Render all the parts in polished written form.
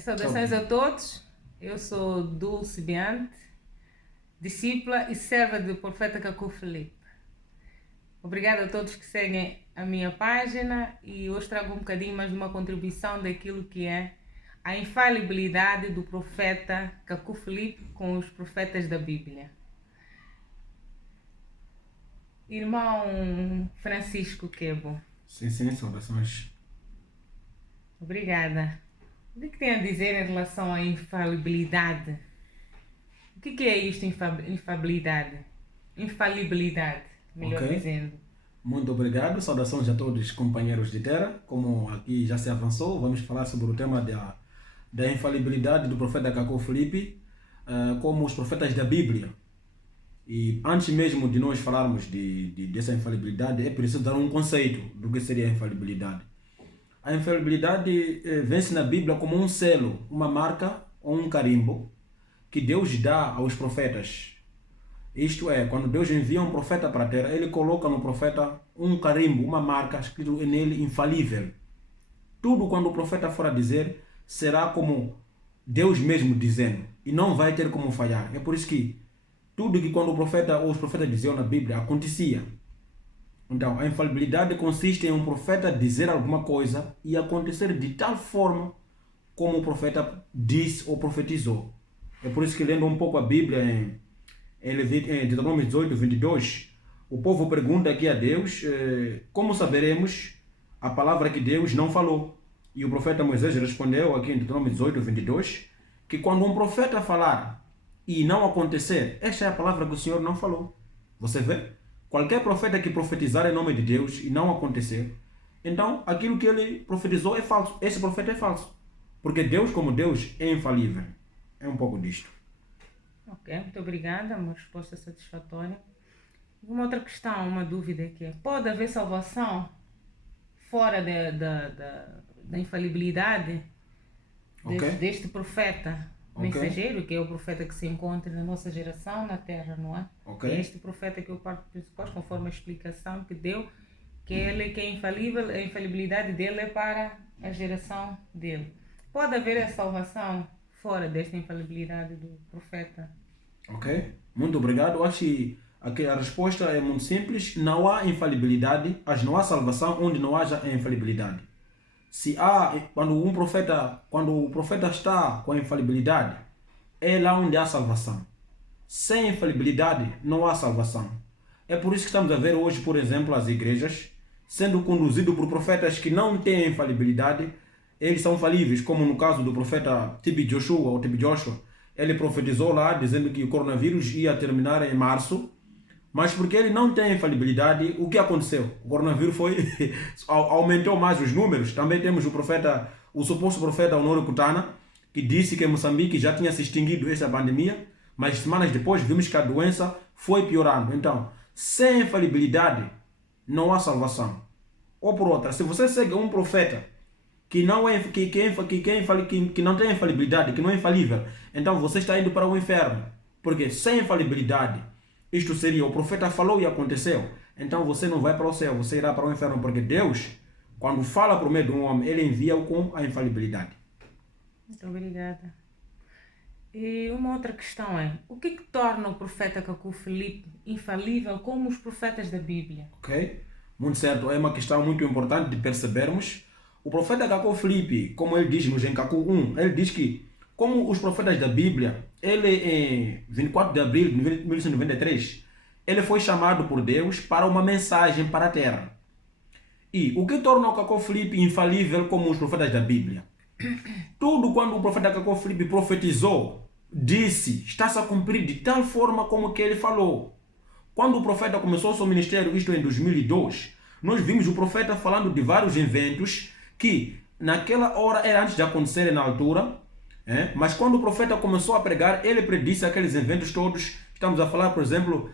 Saudações a todos. Eu sou Dulce Biante, discípula e serva do profeta Cacu Filipe. Obrigada a todos que seguem a minha página e hoje trago um bocadinho mais de uma contribuição daquilo que é a infalibilidade do profeta Cacu Filipe com os profetas da Bíblia. Irmão Francisco Quebo. Sim, saudações. Obrigada. O que tem a dizer em relação à infalibilidade? O que é isto, infalibilidade? Infalibilidade, melhor dizendo. Muito obrigado. Saudações a todos os companheiros de terra. Como aqui já se avançou, vamos falar sobre o tema da infalibilidade do profeta Cacu Filipe, como os profetas da Bíblia. E antes mesmo de nós falarmos dessa infalibilidade, é preciso dar um conceito do que seria a infalibilidade. A infalibilidade vem-se na Bíblia como um selo, uma marca ou um carimbo que Deus dá aos profetas. Isto é, quando Deus envia um profeta para a terra, ele coloca no profeta um carimbo, uma marca escrito nele infalível. Tudo quando o profeta for a dizer será como Deus mesmo dizendo e não vai ter como falhar. É por isso que tudo que quando o profeta ou os profetas diziam na Bíblia acontecia. Então, a infalibilidade consiste em um profeta dizer alguma coisa e acontecer de tal forma como o profeta disse ou profetizou. É por isso que, lendo um pouco a Bíblia em Deuteronômio 18, 22, o povo pergunta aqui a Deus como saberemos a palavra que Deus não falou. E o profeta Moisés respondeu aqui em Deuteronômio 18, 22, que quando um profeta falar e não acontecer, esta é a palavra que o Senhor não falou. Você vê? Qualquer profeta que profetizar em nome de Deus e não acontecer, então aquilo que ele profetizou é falso. Esse profeta é falso. Porque Deus, como Deus, é infalível. É um pouco disto. Ok, muito obrigada. Uma resposta satisfatória. Uma outra questão, uma dúvida aqui. Pode haver salvação fora da infalibilidade deste profeta? Mensageiro, que é o profeta que se encontra na nossa geração, na Terra, não é? É este profeta que eu parto do pressuposto, conforme a explicação que deu, que ele que é infalível, a infalibilidade dele é para a geração dele. Pode haver a salvação fora desta infalibilidade do profeta? Ok, muito obrigado. Eu acho que aqui a resposta é muito simples. Não há infalibilidade, não há salvação onde não haja infalibilidade. Quando o profeta está com a infalibilidade, é lá onde há salvação. Sem infalibilidade não há salvação. É por isso que estamos a ver hoje, por exemplo, as igrejas sendo conduzidas por profetas que não têm infalibilidade. Eles são falíveis, como no caso do profeta TB Joshua. Ele profetizou lá dizendo que o coronavírus ia terminar em março. Mas porque ele não tem infalibilidade, o que aconteceu? O coronavírus aumentou mais os números. Também temos o suposto profeta Honório Kutana, que disse que em Moçambique já tinha se extinguido essa pandemia, mas semanas depois vimos que a doença foi piorando. Então, sem infalibilidade, não há salvação. Ou por outra, se você segue um profeta que não tem infalibilidade, que não é infalível, então você está indo para o inferno. Porque sem infalibilidade, isto seria, o profeta falou e aconteceu. Então você não vai para o céu, você irá para o inferno. Porque Deus, quando fala por meio de um homem, ele envia-o com a infalibilidade. Muito obrigada. E uma outra questão é, o que torna o profeta Cacu Filipe infalível como os profetas da Bíblia? Ok, muito certo. É uma questão muito importante de percebermos. O profeta Cacu Filipe, como ele diz no Cacu 1, ele diz que como os profetas da Bíblia, ele em 24 de abril de 1993, ele foi chamado por Deus para uma mensagem para a terra. E o que torna o Cacu Filipe infalível como os profetas da Bíblia? Tudo quando o profeta Cacu Filipe profetizou, disse, está-se a cumprir de tal forma como que ele falou. Quando o profeta começou o seu ministério, isto em 2002, nós vimos o profeta falando de vários eventos que naquela hora era antes de acontecerem na altura. Mas quando o profeta começou a pregar, ele predisse aqueles eventos todos. Estamos a falar, por exemplo,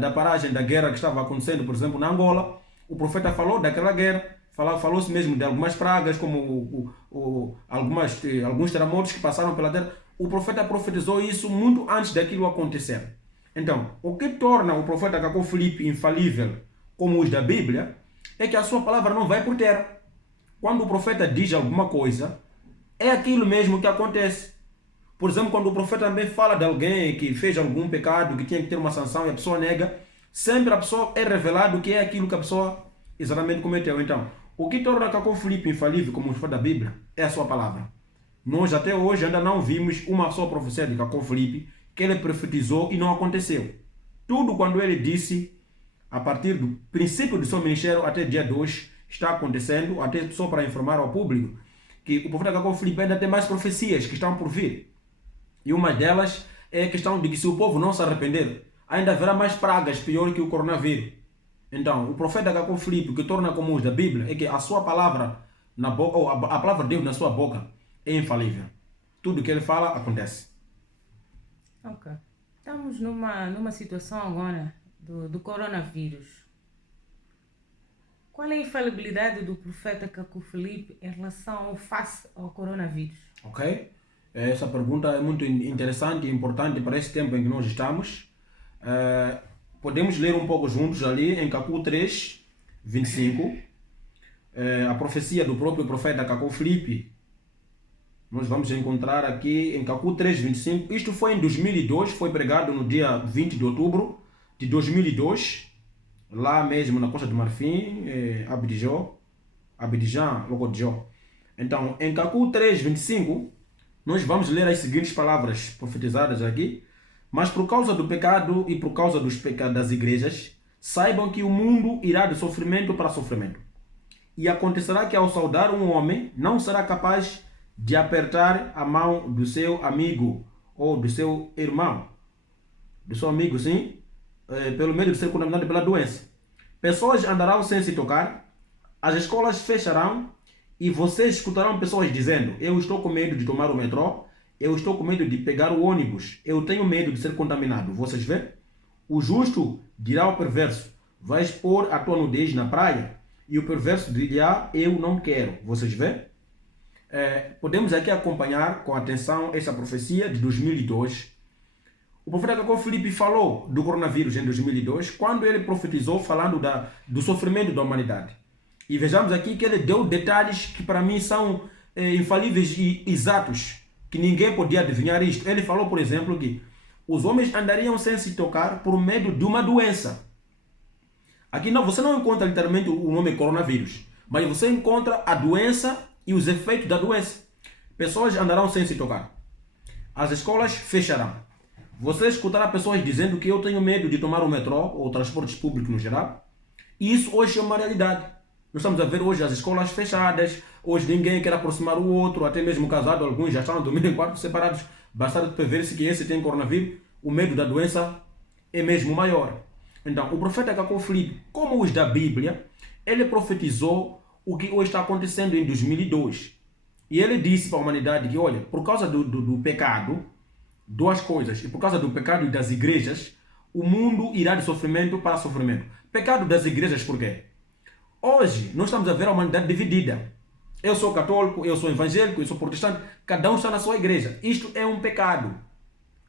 da paragem da guerra que estava acontecendo, por exemplo, na Angola. O profeta falou daquela guerra, falou-se mesmo de algumas pragas, como alguns terremotos que passaram pela terra. O profeta profetizou isso muito antes daquilo acontecer. Então, o que torna o profeta Cacu Filipe infalível, como os da Bíblia, é que a sua palavra não vai por terra. Quando o profeta diz alguma coisa, é aquilo mesmo que acontece. Por exemplo, quando o profeta também fala de alguém que fez algum pecado, que tinha que ter uma sanção e a pessoa nega, sempre a pessoa é revelado que é aquilo que a pessoa exatamente cometeu. Então, o que torna Cacó Filipe infalível como profeta da Bíblia é a sua palavra. Nós até hoje ainda não vimos uma só profecia de Cacó Filipe que ele profetizou e não aconteceu. Tudo quando ele disse, a partir do princípio do seu ministério até dia 2, está acontecendo, até só para informar ao público, que o profeta Cacó Filipe ainda tem mais profecias que estão por vir. E uma delas é a questão de que se o povo não se arrepender, ainda haverá mais pragas pior que o coronavírus. Então, o profeta Cacó Filipe, que torna comum da Bíblia, é que a sua palavra na boca, ou a palavra de Deus na sua boca, é infalível. Tudo que ele fala acontece. Ok. Estamos numa situação agora do coronavírus. Qual é a infalibilidade do profeta Cacó Filipe em relação face ao coronavírus? Ok? Essa pergunta é muito interessante e importante para esse tempo em que nós estamos. Podemos ler um pouco juntos ali em Cacó 3, 25. A profecia do próprio profeta Cacó Filipe. Nós vamos encontrar aqui em Cacó 3, 25. Isto foi em 2002, foi pregado no dia 20 de outubro de 2002, lá mesmo na Costa do Marfim, Abidjan, Logodjó. Então, em Cacó 3, 25, nós vamos ler as seguintes palavras profetizadas aqui. Mas por causa do pecado e por causa dos pecados das igrejas, saibam que o mundo irá de sofrimento para sofrimento. E acontecerá que ao saudar um homem, não será capaz de apertar a mão do seu amigo ou do seu irmão. Do seu amigo, sim, pelo medo de ser contaminado pela doença. Pessoas andarão sem se tocar, as escolas fecharão e vocês escutarão pessoas dizendo: eu estou com medo de tomar o metrô, eu estou com medo de pegar o ônibus, eu tenho medo de ser contaminado. Vocês vê? O justo dirá ao perverso: vais expor a tua nudez na praia? E o perverso dirá: eu não quero. Vocês vê? Podemos aqui acompanhar com atenção essa profecia de 2002. O profeta Cacó Filipe falou do coronavírus em 2002, quando ele profetizou falando do sofrimento da humanidade. E vejamos aqui que ele deu detalhes que para mim são infalíveis e exatos, que ninguém podia adivinhar isto. Ele falou, por exemplo, que os homens andariam sem se tocar por medo de uma doença. Aqui não, você não encontra literalmente o nome coronavírus, mas você encontra a doença e os efeitos da doença. Pessoas andarão sem se tocar. As escolas fecharão. Você escutará pessoas dizendo que eu tenho medo de tomar o metrô ou transportes públicos no geral. E isso hoje é uma realidade. Nós estamos a ver hoje as escolas fechadas, hoje ninguém quer aproximar o outro, até mesmo casado, alguns já estão a dormir em quartos separados. Basta ver-se que esse tem coronavírus, o medo da doença é mesmo maior. Então, o profeta Cacó Filipe, como os da Bíblia, ele profetizou o que hoje está acontecendo em 2002. E ele disse para a humanidade que, olha, por causa do pecado, duas coisas, e por causa do pecado das igrejas, o mundo irá de sofrimento para sofrimento. Pecado das igrejas por quê? Hoje, nós estamos a ver a humanidade dividida. Eu sou católico, eu sou evangélico, eu sou protestante, cada um está na sua igreja. Isto é um pecado.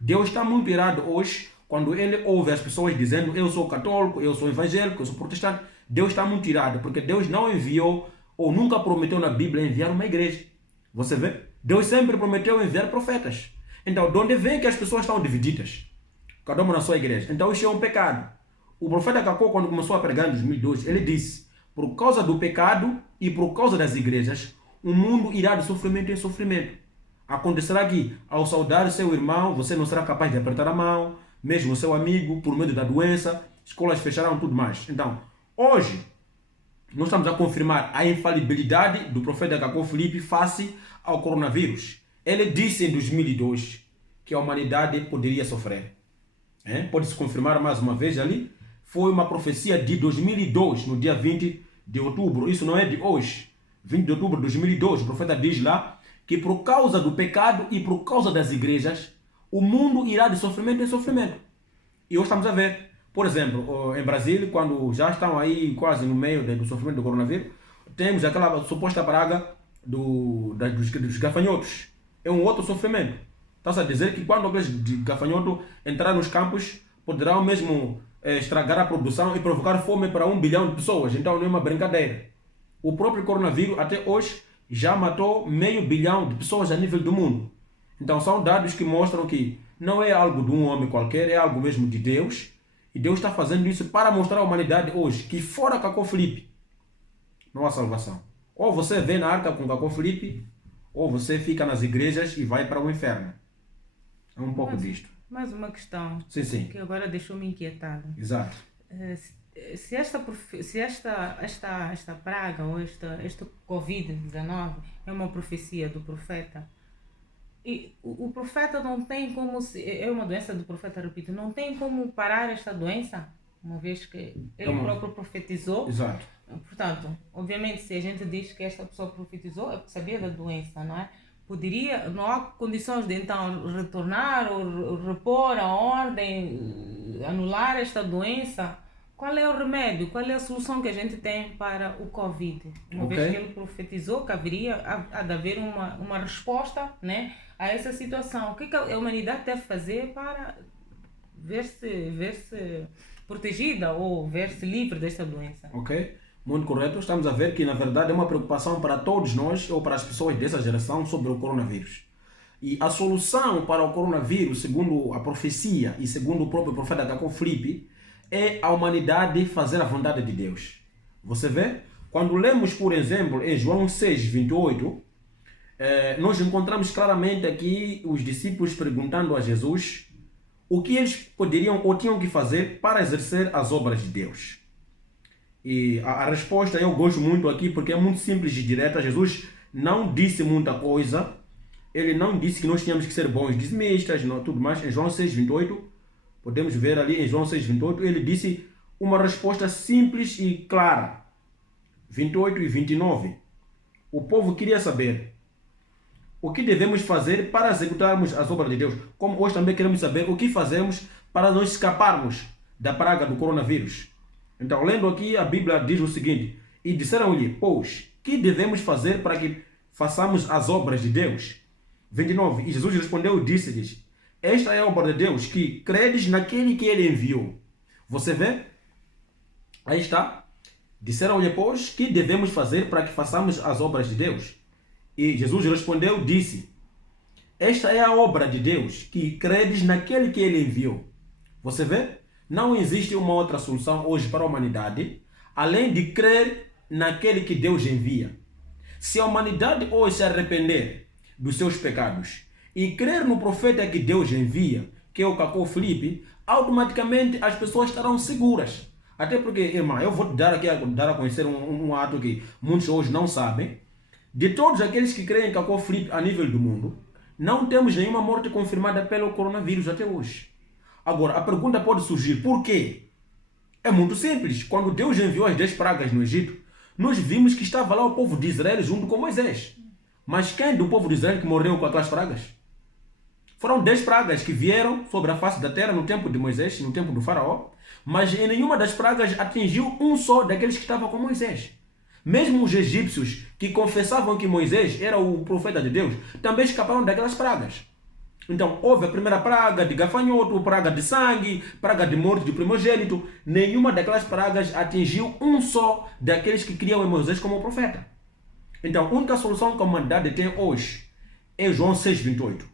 Deus está muito irado hoje, quando ele ouve as pessoas dizendo: eu sou católico, eu sou evangélico, eu sou protestante. Deus está muito irado, porque Deus não enviou, ou nunca prometeu na Bíblia enviar uma igreja. Você vê? Deus sempre prometeu enviar profetas. Então, de onde vem que as pessoas estão divididas? Cada uma na sua igreja. Então, isso é um pecado. O profeta Cacó, quando começou a pregar em 2002, ele disse: por causa do pecado e por causa das igrejas, o mundo irá de sofrimento em sofrimento. Acontecerá que, ao saudar seu irmão, você não será capaz de apertar a mão, mesmo seu amigo, por medo da doença, escolas fecharão, tudo mais. Então, hoje, nós estamos a confirmar a infalibilidade do profeta Cacó Filipe face ao coronavírus. Ele disse em 2002 que a humanidade poderia sofrer. Pode-se confirmar mais uma vez ali. Foi uma profecia de 2002, no dia 20 de outubro. Isso não é de hoje. 20 de outubro de 2002, o profeta diz lá que por causa do pecado e por causa das igrejas, o mundo irá de sofrimento em sofrimento. E hoje estamos a ver. Por exemplo, em Brasília, quando já estão aí quase no meio do sofrimento do coronavírus, temos aquela suposta praga dos gafanhotos. É um outro sofrimento. Está-se a dizer que quando aqueles gafanhotos entrar nos campos, poderão mesmo estragar a produção e provocar fome para 1 bilhão de pessoas. Então não é uma brincadeira. O próprio coronavírus até hoje já matou 500 milhões de pessoas a nível do mundo. Então são dados que mostram que não é algo de um homem qualquer, é algo mesmo de Deus. E Deus está fazendo isso para mostrar à humanidade hoje que fora Cacó Filipe não há salvação. Ou você vem na arca com Cacó Filipe, ou você fica nas igrejas e vai para o inferno. É um pouco disto. Mais uma questão Sim. que agora deixou-me inquietada. Exato. Se esta praga ou este Covid-19 é uma profecia do profeta, e o profeta não tem como, é uma doença do profeta, repito, não tem como parar esta doença, uma vez que ele próprio profetizou. Exato. Portanto, obviamente, se a gente diz que esta pessoa profetizou, é porque sabia da doença, não é? Não há condições de então retornar ou repor a ordem, anular esta doença. Qual é o remédio? Qual é a solução que a gente tem para o Covid? Uma vez que ele profetizou que há de haver uma resposta, né, a essa situação. O que a humanidade deve fazer para ver-se protegida ou ver-se livre desta doença? Ok, muito correto. Estamos a ver que, na verdade, é uma preocupação para todos nós ou para as pessoas dessa geração sobre o coronavírus. E a solução para o coronavírus, segundo a profecia e segundo o próprio profeta Cacó Filipe, é a humanidade fazer a vontade de Deus. Você vê? Quando lemos, por exemplo, em João 6:28, nós encontramos claramente aqui os discípulos perguntando a Jesus o que eles poderiam ou tinham que fazer para exercer as obras de Deus. E a resposta eu gosto muito aqui porque é muito simples e direta. Jesus não disse muita coisa. Ele não disse que nós tínhamos que ser bons dizimistas, não, tudo mais. Em João 6:28, podemos ver ali em João 6:28, ele disse uma resposta simples e clara. 28 e 29. O povo queria saber o que devemos fazer para executarmos as obras de Deus. Como hoje também queremos saber o que fazemos para nós escaparmos da praga do coronavírus. Então, lendo aqui, a Bíblia diz o seguinte: e disseram-lhe, pois, que devemos fazer para que façamos as obras de Deus? 29. E Jesus respondeu e disse-lhes, esta é a obra de Deus, que credes naquele que ele enviou. Você vê? Aí está. Disseram-lhe, pois, que devemos fazer para que façamos as obras de Deus? E Jesus respondeu, disse, esta é a obra de Deus, que credes naquele que ele enviou. Você vê? Não existe uma outra solução hoje para a humanidade, além de crer naquele que Deus envia. Se a humanidade hoje se arrepender dos seus pecados e crer no profeta que Deus envia, que é o Cacó Filipe, automaticamente as pessoas estarão seguras. Até porque, irmã, eu vou dar a conhecer um ato que muitos hoje não sabem. De todos aqueles que creem em Cacó Filipe a nível do mundo, não temos nenhuma morte confirmada pelo coronavírus até hoje. Agora, a pergunta pode surgir, por quê? É muito simples. Quando Deus enviou as 10 pragas no Egito, nós vimos que estava lá o povo de Israel junto com Moisés. Mas quem do povo de Israel que morreu com aquelas pragas? Foram 10 pragas que vieram sobre a face da terra no tempo de Moisés, no tempo do faraó, mas em nenhuma das pragas atingiu um só daqueles que estavam com Moisés. Mesmo os egípcios que confessavam que Moisés era o profeta de Deus, também escaparam daquelas pragas. Então, houve a primeira praga de gafanhoto, praga de sangue, praga de morte de primogênito. Nenhuma daquelas pragas atingiu um só daqueles que criam em Moisés como profeta. Então, a única solução que a humanidade tem hoje é João 6:28.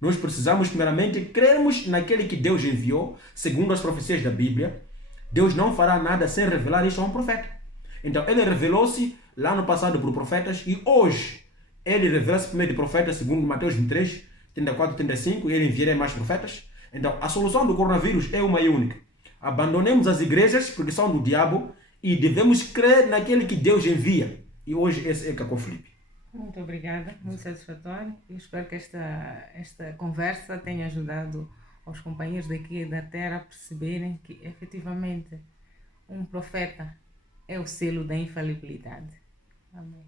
Nós precisamos, primeiramente, crermos naquele que Deus enviou, segundo as profecias da Bíblia. Deus não fará nada sem revelar isso a um profeta. Então, ele revelou-se lá no passado por profetas e hoje ele revela-se por meio de profetas, segundo Mateus 23, 34, 35, e ele enviará mais profetas. Então, a solução do coronavírus é uma e única. Abandonemos as igrejas, porque são do diabo, e devemos crer naquele que Deus envia. E hoje esse é Cacó Filipe. Muito obrigada, muito satisfatório. Eu espero que esta conversa tenha ajudado aos companheiros daqui da Terra a perceberem que, efetivamente, um profeta é o selo da infalibilidade. Amém.